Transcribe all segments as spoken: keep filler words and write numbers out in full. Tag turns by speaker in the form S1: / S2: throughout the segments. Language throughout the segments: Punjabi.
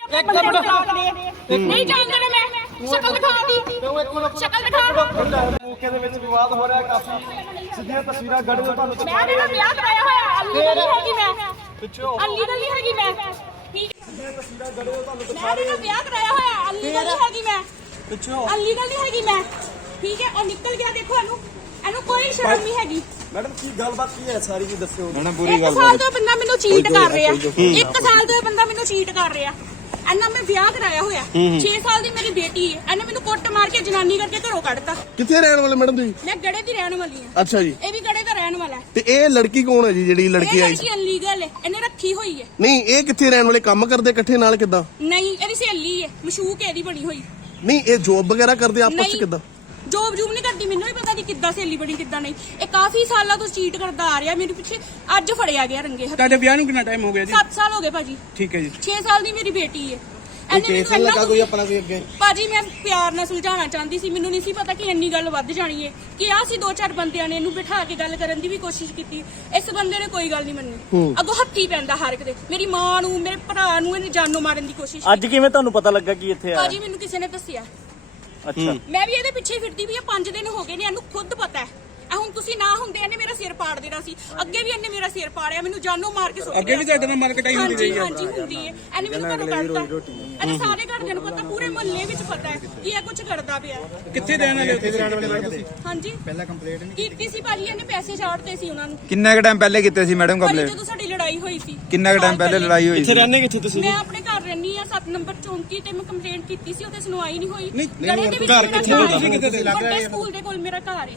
S1: नहीं जानता मैं शक्ल दिखा दी शक्ल दिखा
S2: ਮੌਕੇ ਦੇ ਵਿੱਚ ਵਿਵਾਦ ਹੋ ਰਿਹਾ ਕਾਫੀ ਸਿੱਧੀਆਂ ਤਸਵੀਰਾਂ ਗੜੇ ਤੋਂ ਤੁਹਾਨੂੰ
S1: मैं मेरा ब्याह कराया होया अनलीगल नहीं हैगी मैं अनलीगल नहीं हैगी मैं ठीक
S2: ਸਿੱਧੀਆਂ ਤਸਵੀਰਾਂ ਗੜੇ ਤੋਂ ਤੁਹਾਨੂੰ
S1: मैं मेरा ब्याह कराया होया अनलीगल नहीं हैगी मैं
S2: ਪਿੱਛੋਂ
S1: अनलीगल नहीं हैगी मैं ठीक है और निकल गया देखो ਇਹਨੂੰ ਇਹਨੂੰ ਕੋਈ ਸ਼ਰਮ ਨਹੀਂ ਹੈਗੀ
S2: ਮੈਡਮ ਕੀ ਗੱਲਬਾਤ ਕੀ ਹੈ ਸਾਰੀ ਜੀ ਦੱਸਿਓ
S3: ਮੈਡਮ
S1: ਇੱਕ ਸਾਲ ਤੋਂ ਬੰਦਾ ਮੈਨੂੰ ਚੀਟ ਕਰ ਰਿਹਾ ਇੱਕ ਸਾਲ ਤੋਂ ਇਹ ਬੰਦਾ ਮੈਨੂੰ ਚੀਟ ਕਰ ਰਿਹਾ ਇਹਨਾਂ ਮੈਂ ਵਿਆਹ ਕਰਾਇਆ ਹੋਇਆ ਛੇ ਸਾਲ ਦੀ ਮੇਰੀ ਬੇਟੀ ਹੈ ਇਹਨੇ ਮੈਨੂੰ ਕੁੱਟ ਮਾਰ ਕੇ ਜਨਾਨੀ ਕਰਕੇ ਘਰੋਂ ਕੱਢਤਾ
S4: ਕਿੱਥੇ ਰਹਿਣ ਵਾਲੇ ਮੈਡਮ ਤੁਸੀਂ?
S1: ਮੈਂ ਗੜੇ ਦੀ ਰਹਿਣ ਵਾਲੀ ਹਾਂ
S4: ਅੱਛਾ ਜੀ।
S1: ਇਹ ਵੀ ਗੜੇ ਦਾ ਰਹਿਣ ਵਾਲਾ ਹੈ
S4: ਤੇ ਇਹ ਲੜਕੀ ਕੌਣ ਹੈ ਜੀ ਜਿਹੜੀ ਲੜਕੀ
S1: ਇਹ
S4: ਆਈ?
S1: ਲੜਕੀ ਅਨਲੀਗਲ ਹੈ ਇਹਨੇ ਰੱਖੀ ਹੋਈ ਹੈ
S4: ਨਹੀਂ ਇਹ ਕਿੱਥੇ ਰਹਿਣ ਵਾਲੇ ਕੰਮ ਕਰਦੇ ਇਕੱਠੇ ਨਾਲ ਕਿੱਦਾਂ?
S1: ਨਹੀਂ ਇਹਦੀ ਸਹੇਲੀ ਹੈ ਮਸ਼ੂਕ ਇਹਦੀ ਬਣੀ ਹੋਈ
S4: ਨਹੀਂ ਇਹ ਜੋਬ ਵਗੈਰਾ ਕਰਦੇ ਆਪਸ ਚ
S1: ਨਹੀਂ।
S4: ਕਿੱਦਾਂ?
S1: ਜੋਬ ਜੂਬ ਨਹੀਂ ਕਰਦੀ ਮੈਨੂੰ ਵੀ ਪਤਾ ਨਹੀਂ ਕਿੱਦਾਂ ਸਹੇਲੀ ਬਣੀ ਕਿੱਦਾਂ ਨਹੀਂ ਇਹ ਕਾਫੀ ਸਾਲਾਂ ਤੋਂ ਚੀਟ ਕਰਦਾ ਆ ਰਿਹਾ ਮੇਰੇ ਪਿੱਛੇ ਅੱਜ ਫੜਿਆ ਗਿਆ ਰੰਗੇ ਹੱਥ
S3: ਤੁਹਾਡੇ ਵਿਆਹ ਨੂੰ ਕਿੰਨਾ ਟਾਈਮ ਹੋ ਗਿਆ ਜੀ?
S1: ਸੱਤ ਸਾਲ ਹੋ ਗਏ ਭਾਜੀ
S3: ਠੀਕ ਹੈ ਜੀ।
S1: ਛੇ ਸਾਲ ਦੀ ਮੇਰੀ ਬੇਟੀ ਹੈ ਇਹਨੇ ਮੈਨੂੰ
S4: ਲੱਗਾ ਕੋਈ ਆਪਣਾ ਕੋਈ ਅੱਗੇ?
S1: ਭਾਜੀ ਮੈਂ ਪਿਆਰ ਨਾਲ ਸੁਲਝਾਉਣਾ ਚਾਹੁੰਦੀ ਸੀ ਮੈਨੂੰ ਨਹੀਂ ਸੀ ਪਤਾ ਕਿ ਇੰਨੀ ਗੱਲ ਵੱਧ ਜਾਣੀ ਹੈ ਕਿ ਆ ਸੀ ਦੋ ਚਾਰ ਬੰਦਿਆਂ ਨੇ ਇਹਨੂੰ ਬਿਠਾ ਕੇ ਗੱਲ ਕਰਨ ਦੀ ਵੀ ਕੋਸ਼ਿਸ਼ ਕੀਤੀ ਇਸ ਬੰਦੇ ਨੇ ਕੋਈ ਗੱਲ ਨਹੀਂ ਮੰਨੀ ਅੱਗੋਂ ਹੱਥੀ ਪੈਂਦਾ ਹਰ ਇੱਕ ਦੇ ਮੇਰੀ ਮਾਂ ਨੂੰ ਮੇਰੇ ਭਰਾ ਨੂੰ ਇਹਨੇ ਜਾਨੋਂ ਮਾਰਨ ਦੀ ਕੋਸ਼ਿਸ਼
S5: ਅੱਜ ਕਿਵੇਂ ਤੁਹਾਨੂੰ ਪਤਾ ਲੱਗਾ ਕਿ ਇੱਥੇ ਆ?
S1: ਭਾਜੀ ਮੈਨੂੰ ਕਿਸੇ ਨੇ ਦੱਸਿਆ
S5: ਅੱਛਾ
S1: ਮੈਂ ਵੀ ਇਹਦੇ ਪਿੱਛੇ ਫਿਰਦੀ ਵੀ ਆ ਪੰਜ ਦਿਨ ਹੋ ਗਏ ਨੇ ਇਹਨੂੰ ਖੁਦ ਪਤਾ ਹੈ ਇਹ ਹੁਣ ਤੁਸੀਂ ਨਾ ਹੁੰਦੇ ਇਹਨੇ ਮੇਰਾ ਸਿਰ ਪਾੜ ਦੇਣਾ ਸੀ ਅੱਗੇ ਵੀ ਇਹਨੇ ਮੇਰਾ ਸਿਰ ਪਾੜਿਆ ਮੈਨੂੰ ਜਾਨੋਂ ਮਾਰ ਕੇ ਸੁੱਟ
S3: ਅੱਗੇ ਵੀ ਤੁਹਾਡੇ ਨਾਲ ਮਾਰਕਟਾਈ ਹੁੰਦੀ ਰਹੀ ਹੈ?
S1: ਹਾਂਜੀ ਹੁੰਦੀ ਹੈ ਇਹਨੇ ਮੈਨੂੰ ਘਰੋਂ ਕੱਢਤਾ ਇਹਨੇ ਸਾਰੇ ਘਰਦਿਆਂ ਨੂੰ ਪਤਾ ਪੂਰੇ ਮੁਹੱਲੇ ਵਿੱਚ ਪਤਾ ਹੈ ਕਿ ਇਹ ਕੁਝ ਕਰਦਾ ਪਿਆ
S3: ਕਿੱਥੇ ਰਹਿਣ ਵਾਲੇ ਹੋ ਤੁਸੀਂ?
S1: ਹਾਂਜੀ ਪਹਿਲਾਂ ਕੰਪਲੇਂਟ ਨਹੀਂ ਕੀਤੀ ਸੀ ਭਾਜੀ ਇਹਨੇ ਪੈਸੇ ਛਾੜਤੇ ਸੀ ਉਹਨਾਂ ਨੂੰ
S6: ਕਿੰਨਾ ਕੁ ਟਾਈਮ ਪਹਿਲੇ ਕੀਤੇ ਸੀ ਮੈਡਮ
S1: ਭਾਜੀ
S6: ਕੰਪਲੇਂਟ?
S1: ਜਦੋਂ ਸਾਡੀ ਲੜਾਈ ਹੋਈ ਸੀ
S6: ਕਿੰਨਾ ਕੁ ਟਾਈਮ ਪਹਿਲੇ ਲੜਾਈ ਹੋਈ
S4: ਕਿੱਥੇ
S6: ਸੀ?
S4: ਰਹਿੰਦੇ ਕਿੱਥੇ ਤੁਸੀਂ?
S1: ਮੈਂ ਆਪਣੇ ਘਰ ਰਹਿੰਦੀ ਆ ਸੱਤ ਨੰਬਰ ਚੌਂਕੀ ਤੇ ਮੈਂ ਕੰਪਲੇਂਟ ਕੀਤੀ ਸੀ ਉਹਦੇ ਸੁਣਵਾਈ ਨਹੀਂ ਹੋਈ
S3: ਨਹੀਂ,
S1: ਗੜੇ ਦੇ ਵਿੱਚ
S4: ਘਰ
S1: ਮੇਰਾ
S4: ਕਿੱਥੇ
S1: ਘਰ
S4: ਤੁਹਾਡਾ?
S1: ਹੈ।
S3: ਕਿੱਥੇ ਲੱਗ
S1: ਵੱਡੇ ਸਕੂਲ ਦੇ ਕੋਲ ਮੇਰਾ ਘਰ ਹੈ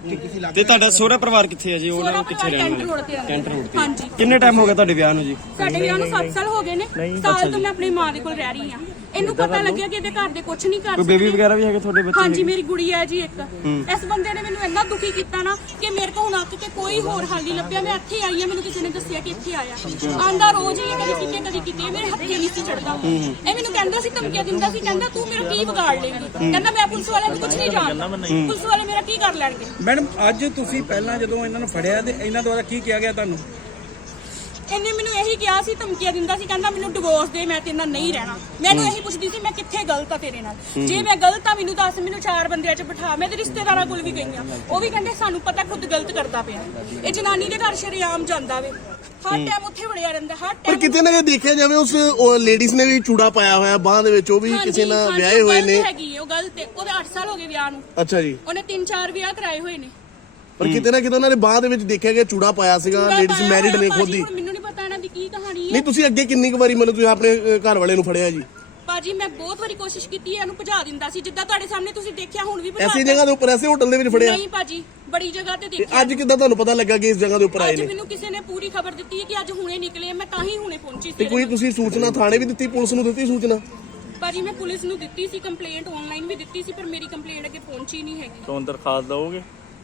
S5: ਤੇ ਤੁਹਾਡਾ ਸਹੁਰਾ ਪਰਿਵਾਰ ਕਿੱਥੇ ਹੈ ਜੀ?
S1: ਸੋਹਰਾ
S5: ਉਹਨਾਂ ਕਿੱਥੇ ਰਹਿਣ
S1: ਕੈਂਟ
S5: ਵਾਲੇ?
S1: ਰੋਡ ਤੇ
S5: ਕੈਂਟ ਰੋਡ ਤੇ।
S1: ਹਾਂਜੀ
S5: ਕਿੰਨੇ ਟਾਈਮ ਹੋ ਗਿਆ ਤੁਹਾਡੇ ਵਿਆਹ ਨੂੰ ਜੀ?
S1: ਸਾਡੇ ਵਿਆਹ ਨੂੰ ਸੱਤ ਸਾਲ ਹੋ ਗਏ ਨੇ ਸਾਲ ਤੋਂ ਮੈਂ ਆਪਣੀ ਮਾਂ ਦੇ ਕੋਲ ਰਹਿ ਰਹੀ ਆ ਇਹਨੂੰ ਪਤਾ ਲੱਗਿਆ ਕਿ ਇਹਦੇ ਘਰ ਦੇ ਕੁਝ ਨਹੀਂ ਕਰ
S5: ਕੋਈ ਬੇਬੀ
S1: ਸਕਦੇ
S5: ਵਗੈਰਾ ਵੀ ਹੈਗੇ ਤੁਹਾਡੇ ਬੱਚੇ?
S1: ਹਾਂਜੀ ਮੇਰੀ ਗੁੜੀਆ ਹੈ ਜੀ ਇੱਕ ਇਸ ਬੰਦੇ ਨੇ ਮੈਨੂੰ ਇੰਨਾ ਦੁਖੀ ਕੀਤਾ ਨਾ ਕਿ ਮੇਰੇ ਕੋਲ ਹੁਣ ਅੱਕ ਕੇ ਕੋਈ ਹੋਰ ਹੱਲ ਨਹੀਂ ਲੱਭਿਆ ਮੈਂ ਇੱਥੇ ਆਈ ਆ ਮੈਨੂੰ ਕਿਸੇ ਨੇ ਦੱਸਿਆ ਕਿ ਇੱਥੇ ਆਇਆ ਆਂਦਾ ਰੋਜ਼ ਹੀ ਕਦੀ ਕਿਤੇ ਕਦੀ ਕਿਤੇ ਮੇਰੇ ਹੱਥੇ ਨਹੀਂ ਸੀ ਚੜਦਾ ਇਹ ਮੈਨੂੰ ਕਹਿੰਦਾ ਸੀ ਧਮਕੀਆਂ ਦਿੰਦਾ ਸੀ ਕਹਿੰਦਾ ਤੂੰ ਮੇਰਾ ਕੀ ਵਿਗਾੜ ਲੇਂਗੀ ਕਹਿੰਦਾ ਮੈਂ ਪੁਲਿਸ ਵਾਲਿਆਂ ਨੂੰ ਕੁਝ ਨਹੀਂ ਜਾਣਦਾ ਪੁਲਿਸ ਵਾਲੇ ਮੇਰਾ ਕੀ ਕਰ ਲੈਣਗੇ
S3: ਮੈਡਮ ਅੱਜ ਤੁਸੀਂ ਪਹਿਲਾਂ ਜਦੋਂ ਇਹਨਾਂ ਨੂੰ ਫੜਿਆ ਤੇ ਇਹਨਾਂ ਦੁਆਰਾ ਕੀ ਕਿਹਾ ਗਿਆ ਤੁਹਾਨੂੰ?
S1: ਇਹਨੇ ਮੈਨੂੰ ਇਹੀ ਕਿਹਾ ਸੀ ਧਮਕੀਆਂ ਦਿੰਦਾ ਸੀ ਕਹਿੰਦਾ ਮੈਨੂੰ ਡਿਵੋਰਸ ਦੇ ਮੈਂ ਤੇਰੇ ਨਾਲ ਨਹੀਂ ਰਹਿਣਾ ਮੈਨੂੰ ਇਹੀ ਪੁੱਛਦੀ ਸੀ ਮੈਂ ਕਿੱਥੇ ਗਲਤ ਆ ਤੇਰੇ ਨਾਲ ਜੇ ਮੈਂ ਗਲਤ ਆ ਮੈਨੂੰ ਦੱਸ ਮੈਨੂੰ ਚਾਰ ਬੰਦਿਆਂ 'ਚ ਬਿਠਾ ਮੈਂ ਤੇ ਰਿਸ਼ਤੇਦਾਰਾਂ ਕੋਲ ਵੀ ਗਈ ਆ ਉਹ ਵੀ ਕਹਿੰਦੇ ਸਾਨੂੰ ਪਤਾ ਖੁਦ ਗਲਤ ਕਰਦਾ ਪਿਆ ਇਹ ਜਨਾਨੀ ਦੇ ਘਰ ਸ਼ਰੇਆਮ ਜਾਂਦਾ ਵੇ ਹਰ ਟਾਈਮ ਉੱਥੇ ਵੜਿਆ ਰਹਿੰਦਾ ਹਰ
S4: ਪਰ
S1: ਟਾਈਮ
S4: ਕਿਤੇ ਨਾ ਕਿਤੇ ਦੇਖਿਆ ਜਾਵੇ ਉਸ ਲੇਡੀਜ਼ ਨੇ ਵੀ ਚੂੜਾ ਪਾਇਆ ਹੋਇਆ ਬਾਹ ਦੇ ਵਿੱਚ ਉਹ ਵੀ ਕਿਸੇ ਨਾਲ ਵਿਆਹੇ ਹੋਏ ਨੇ।
S1: ਹੈਗੀ ਹੈ, ਉਹ ਗਲਤ ਹੈ ਉਹਦੇ ਅੱਠ ਸਾਲ ਹੋ ਗਏ ਵਿਆਹ ਨੂੰ
S4: ਅੱਛਾ ਜੀ।
S1: ਉਹਨੇ ਤਿੰਨ ਚਾਰ ਵਿਆਹ ਕਰਾਏ ਹੋਏ ਨੇ
S4: ਪਰ ਕਿਤੇ ਨਾ ਕਿਤੇ ਉਹਨਾਂ ਦੇ ਬਾਹ ਦੇ ਵਿੱਚ ਦੇਖਿਆ ਗਿਆ ਚੂੜਾ ਪਾਇਆ ਸੀਗਾ ਲੇਡੀਜ਼ ਮੈਰਿਡ ਨੇ ਖੁਦ ਹੀ।
S1: ਮੈਨੂੰ ਨਹੀਂ ਪਤਾ ਇਹਨਾਂ ਦੀ ਕੀ ਕਹਾਣੀ ਹੈ
S4: ਨਹੀਂ ਤੁਸੀਂ ਅੱਗੇ ਕਿੰਨੀ ਕੁ ਵਾਰੀ ਮਤਲਬ ਤੁਸੀਂ ਆਪਣੇ ਅ, ਘਰ ਵਾਲੇ ਨੂੰ ਫੜਿਆ ਜੀ?
S1: ਬਾਜੀ ਮੈਂ ਬਹੁਤ ਵਾਰੀ ਕੋਸ਼ਿਸ਼ ਕੀਤੀ ਹੈ ਇਹਨੂੰ ਭਜਾ ਦਿੰਦਾ ਸੀ ਜਿੱਦਾਂ ਤੁਹਾਡੇ ਸਾਹਮਣੇ ਤੁਸੀਂ ਦੇਖਿਆ ਹੁਣ ਵੀ ਭਜਾ
S4: ਐਸੀ ਜਗ੍ਹਾ ਦੇ ਉੱਪਰ ਐਸੇ ਹੋਟਲ ਦੇ ਵਿੱਚ ਫੜਿਆ?
S1: ਨਹੀਂ ਬਾਜੀ ਬੜੀ ਜਗ੍ਹਾ ਤੇ
S4: ਤੇ
S1: ਦੇਖਿਆ
S4: ਅੱਜ ਕਿੱਦਾਂ ਤੁਹਾਨੂੰ ਪਤਾ ਲੱਗਾ ਕਿ ਇਸ ਜਗ੍ਹਾ ਦੇ ਉੱਪਰ ਆਏ
S1: ਅੱਜ
S4: ਨੇ?
S1: ਮੈਨੂੰ ਕਿਸੇ ਨੇ ਪੂਰੀ ਖਬਰ ਦਿੱਤੀ ਹੈ ਕਿ ਅੱਜ ਹੁਣੇ ਨਿਕਲੇ ਆ, ਮੈਂ ਤਾਂ ਹੀ ਹੁਣੇ ਪਹੁੰਚੀ
S4: ਤੇ
S1: ਸੀ
S4: ਕੋਈ ਤੁਸੀਂ ਸੂਚਨਾ ਥਾਣੇ ਵੀ ਦਿੱਤੀ ਪੁਲਿਸ ਨੂੰ ਦਿੱਤੀ ਸੂਚਨਾ?
S1: ਬਾਜੀ ਮੈਂ ਪੁਲਿਸ ਨੂੰ ਦਿੱਤੀ ਸੀ ਕੰਪਲੇਂਟ ਆਨਲਾਈਨ ਵੀ ਦਿੱਤੀ ਸੀ ਪਰ ਮੇਰੀ ਕੰਪਲੇਂਟ ਅੱਗੇ ਪਹੁੰਚੀ ਨਹੀਂ ਹੈਗੀ
S5: ਤੋਂ ਦਰਖਾਸਤ ਦਓਗੇ?